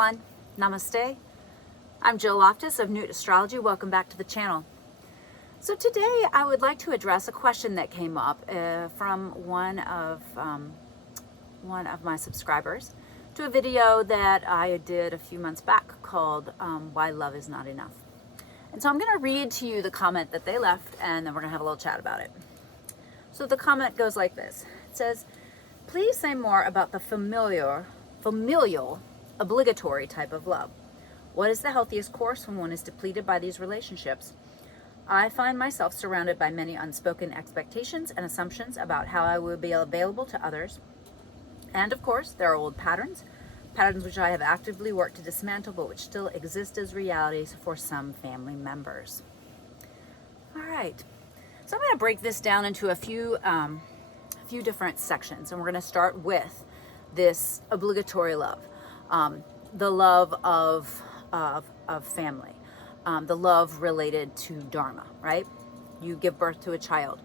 everyone. Namaste. I'm Jill Loftus of Astrology. Welcome back to the channel. So today I would like to address a question that came up from one of my subscribers to a video that I did a few months back called Why Love Is Not Enough. And so I'm going to read to you the comment that they left, and then we're going to have a little chat about it. So the comment goes like this. It says, please say more about the familial, obligatory type of love. What is the healthiest course when one is depleted by these relationships? I find myself surrounded by many unspoken expectations and assumptions about how I will be available to others. And of course, there are old patterns which I have actively worked to dismantle, but which still exist as realities for some family members. All right, so I'm going to break this down into a few different sections, and we're going to start with this obligatory love, the love of family, the love related to dharma, right? You give birth to a child,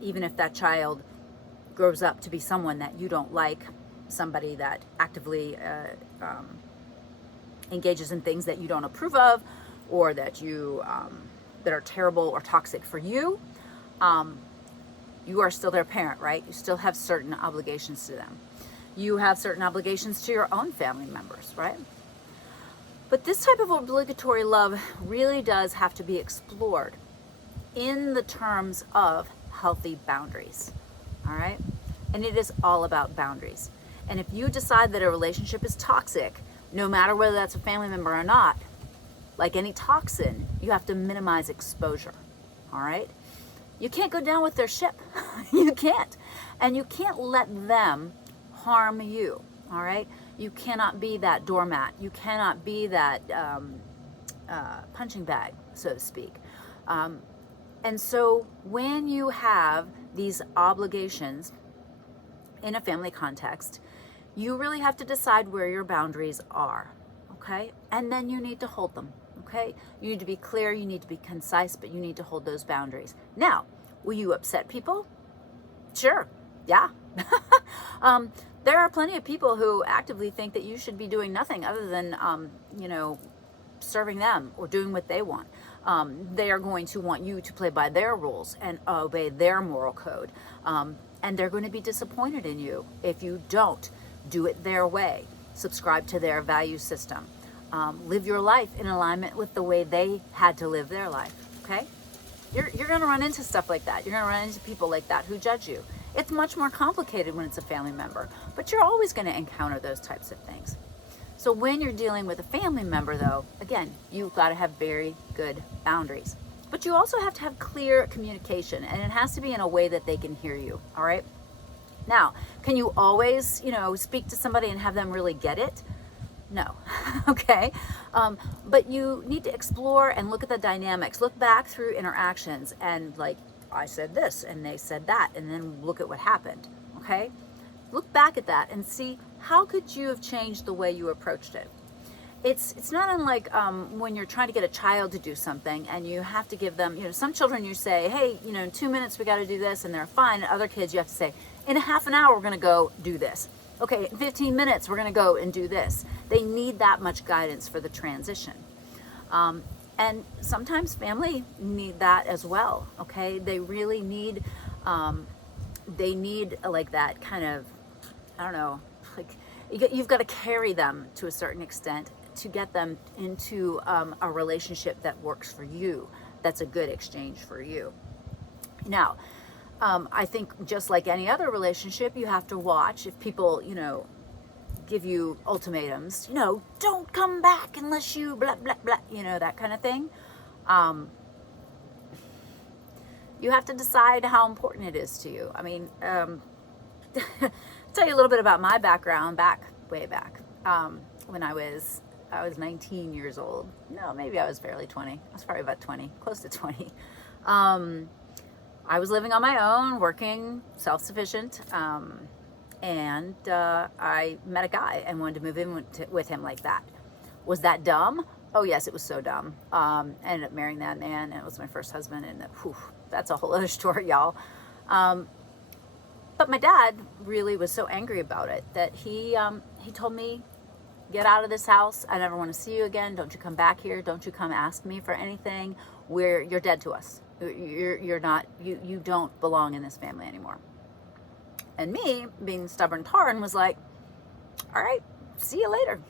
even if that child grows up to be someone that you don't like, somebody that actively engages in things that you don't approve of, or that you that are terrible or toxic for you, you are still their parent, right? You still have certain obligations to them. You have certain obligations to your own family members, right? But this type of obligatory love really does have to be explored in the terms of healthy boundaries, all right? And it is all about boundaries. And if you decide that a relationship is toxic, no matter whether that's a family member or not, like any toxin, you have to minimize exposure, all right? You can't go down with their ship. You can't. And you can't let them harm you, all right? You cannot be that doormat. You cannot be that punching bag, so to speak. And so when you have these obligations in a family context, you really have to decide where your boundaries are, okay? And then you need to hold them, okay? You need to be clear, you need to be concise, but you need to hold those boundaries. Now, will you upset people? Sure, yeah. There are plenty of people who actively think that you should be doing nothing other than, serving them or doing what they want. They are going to want you to play by their rules and obey their moral code. And they're going to be disappointed in you if you don't do it their way, subscribe to their value system, live your life in alignment with the way they had to live their life, okay? You're going to run into stuff like that. You're going to run into people like that who judge you. It's much more complicated when it's a family member, but you're always going to encounter those types of things. So when you're dealing with a family member, though, again, you've got to have very good boundaries. But you also have to have clear communication, and it has to be in a way that they can hear you, all right? Now, can you always, speak to somebody and have them really get it? No, okay? But you need to explore and look at the dynamics. Look back through interactions and like, I said this and they said that, and then look at what happened, okay? Look back at that and see how could you have changed the way you approached it. It's not unlike when you're trying to get a child to do something and you have to give them, some children you say, hey, in 2 minutes we got to do this, and they're fine. And other kids you have to say, in a half an hour we're going to go do this. Okay, in 15 minutes we're going to go and do this. They need that much guidance for the transition. And sometimes family need that as well, okay? They really need, like that kind of, I don't know, like you've got to carry them to a certain extent to get them into a relationship that works for you, that's a good exchange for you. Now, I think just like any other relationship, you have to watch if people, give you ultimatums, don't come back unless you blah, blah, blah, that kind of thing. You have to decide how important it is to you. I mean, tell you a little bit about my background way back, when I was 19 years old. No, maybe I was barely 20. I was probably about 20, close to 20. I was living on my own, working, self-sufficient, and I met a guy and wanted to move in with him like that. Was that dumb? Oh yes, it was so dumb. Ended up marrying that man, and it was my first husband, and that's a whole other story, y'all. But my dad really was so angry about it that he told me get out of this house. I never want to see you again. Don't you come back here. Don't you come ask me for anything. You're dead to us. You're not, you don't belong in this family anymore. And me, being stubborn Taurus, was like, all right, see you later.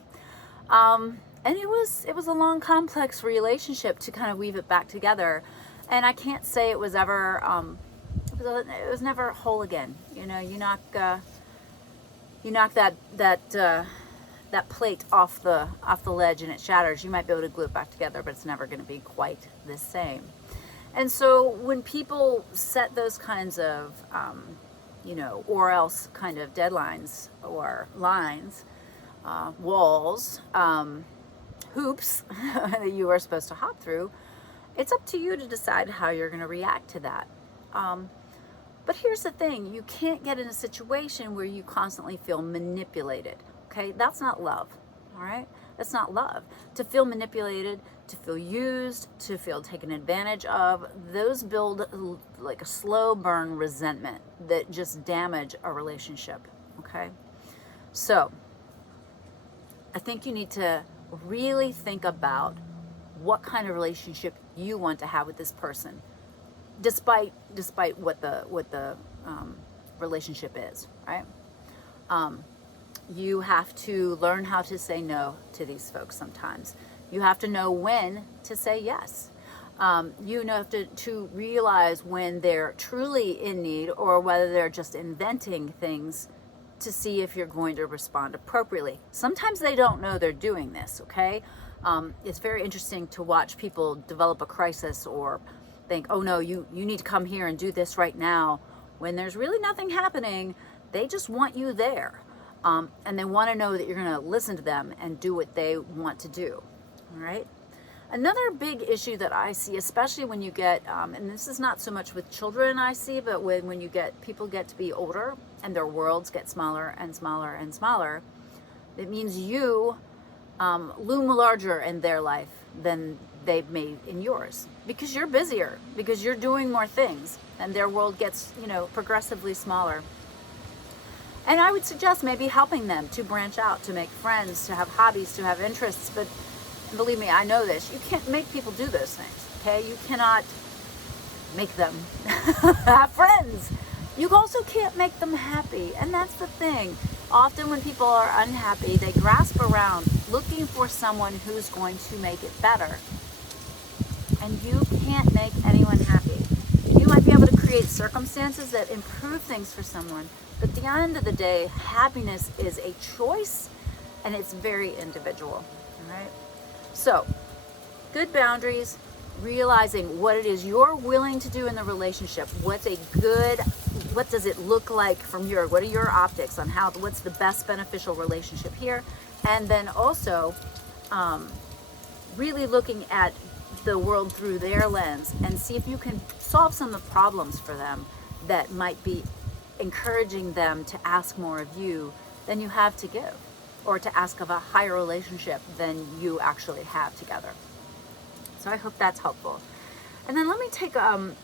And it was a long, complex relationship to kind of weave it back together. And I can't say it was ever, it was never whole again. You know, you knock that plate off the ledge and it shatters. You might be able to glue it back together, but it's never going to be quite the same. And so when people set those kinds of, or else kind of deadlines or lines, walls, hoops that you are supposed to hop through, it's up to you to decide how you're going to react to that. But here's the thing, you can't get in a situation where you constantly feel manipulated, okay? That's not love, all right? That's not love. To feel manipulated, to feel used, to feel taken advantage of, those build like a slow burn resentment that just damage a relationship, okay? So, I think you need to really think about what kind of relationship you want to have with this person, despite what the relationship is, right? You have to learn how to say no to these folks sometimes. You have to know when to say yes. You have to realize when they're truly in need or whether they're just inventing things to see if you're going to respond appropriately. Sometimes they don't know they're doing this, okay? It's very interesting to watch people develop a crisis or think, oh no, you need to come here and do this right now, when there's really nothing happening. They just want you there. And they want to know that you're going to listen to them and do what they want to do, all right? Another big issue that I see, especially when you get, and this is not so much with children I see, but when people get to be older and their worlds get smaller and smaller and smaller, it means you loom larger in their life than they've made in yours, because you're busier, because you're doing more things, and their world gets, progressively smaller. And I would suggest maybe helping them to branch out, to make friends, to have hobbies, to have interests. But believe me, I know this. You can't make people do those things, okay? You cannot make them have friends. You also can't make them happy. And that's the thing. Often when people are unhappy, they grasp around looking for someone who's going to make it better. And you can't make anyone happy. You might be able to create circumstances that improve things for someone, but at the end of the day, happiness is a choice, and it's very individual, all right? So, good boundaries, realizing what it is you're willing to do in the relationship. What does it look like from what are your optics on what's the best beneficial relationship here? And then also, really looking at the world through their lens and see if you can solve some of the problems for them that might be encouraging them to ask more of you than you have to give, or to ask of a higher relationship than you actually have together. So I hope that's helpful. And then let me take a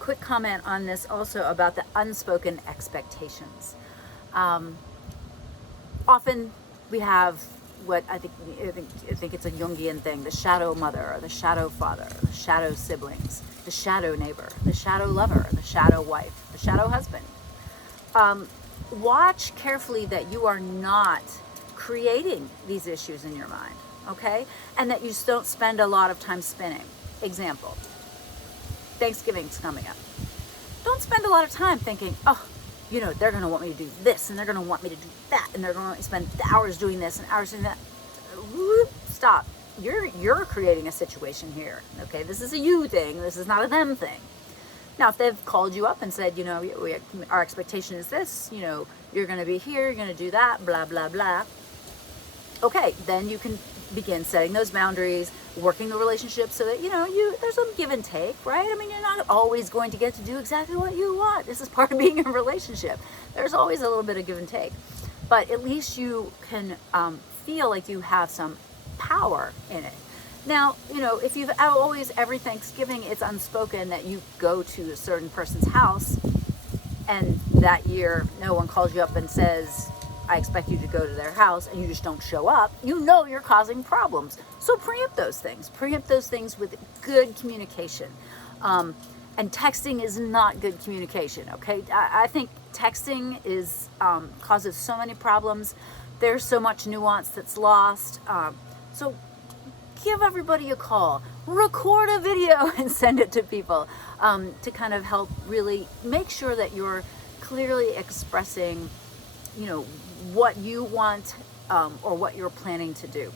quick comment on this also about the unspoken expectations. Often we have what I think it's a Jungian thing, the shadow mother, or the shadow father, the shadow siblings, the shadow neighbor, the shadow lover, the shadow wife, the shadow husband. Watch carefully that you are not creating these issues in your mind, okay? And that you don't spend a lot of time spinning. Example, Thanksgiving's coming up. Don't spend a lot of time thinking, oh, they're going to want me to do this, and they're going to want me to do that, and they're going to spend hours doing this and hours doing that. Stop. You're creating a situation here, okay? This is a you thing. This is not a them thing. Now, if they've called you up and said, our expectation is this, you're going to be here, you're going to do that, blah, blah, blah. Okay, then you can begin setting those boundaries, working the relationship so that, there's some give and take, right? I mean, you're not always going to get to do exactly what you want. This is part of being in a relationship. There's always a little bit of give and take. But at least you can feel like you have some power in it. Now, if you've always, every Thanksgiving, it's unspoken that you go to a certain person's house, and that year no one calls you up and says, I expect you to go to their house and you just don't show up, you know you're causing problems. So preempt those things. Preempt those things with good communication. And texting is not good communication, okay? I think texting is causes so many problems. There's so much nuance that's lost. So give everybody a call, record a video and send it to people to kind of help really make sure that you're clearly expressing, you know, what you want or what you're planning to do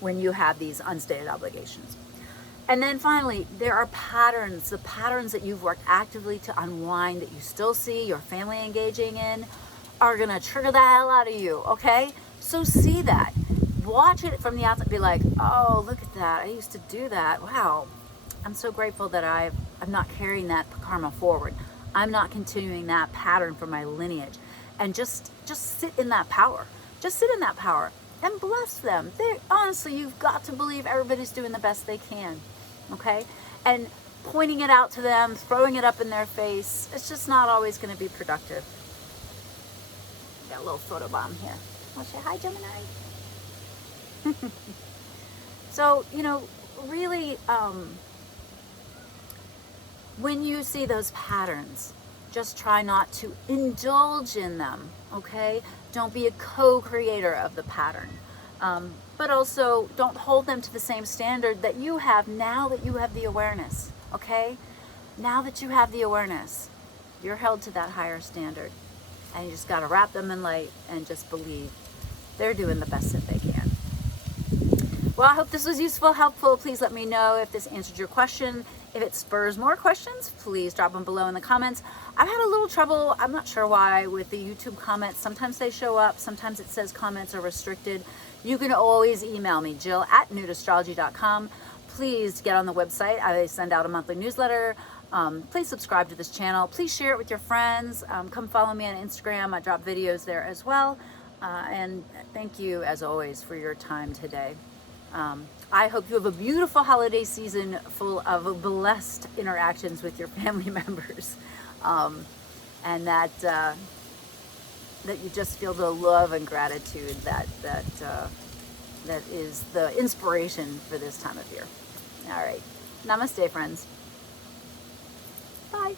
when you have these unstated obligations. And then finally, there are patterns, the patterns that you've worked actively to unwind that you still see your family engaging in are gonna trigger the hell out of you, okay? So see that. Watch it from the outside, be like, oh, look at that, I used to do that. Wow, I'm so grateful that I'm not carrying that karma forward. I'm not continuing that pattern from my lineage. And just sit in that power. Just sit in that power and bless them. Honestly, you've got to believe everybody's doing the best they can, okay? And pointing it out to them, throwing it up in their face, it's just not always gonna be productive. Got a little photobomb here. Want to say hi, Gemini? So, you know, really, when you see those patterns, just try not to indulge in them, okay? Don't be a co-creator of the pattern. But also don't hold them to the same standard that you have now that you have the awareness, okay? Now that you have the awareness, you're held to that higher standard. And you just gotta wrap them in light and just believe they're doing the best that they can. Well, I hope this was useful, helpful. Please let me know if this answered your question. If it spurs more questions, please drop them below in the comments. I've had a little trouble, I'm not sure why, with the YouTube comments. Sometimes they show up, sometimes it says comments are restricted. You can always email me, jill@nudeastrology.com. Please get on the website. I send out a monthly newsletter. Please subscribe to this channel. Please share it with your friends. Come follow me on Instagram. I drop videos there as well. And thank you, as always, for your time today. I hope you have a beautiful holiday season full of blessed interactions with your family members, and that you just feel the love and gratitude that is the inspiration for this time of year. All right, namaste, friends. Bye.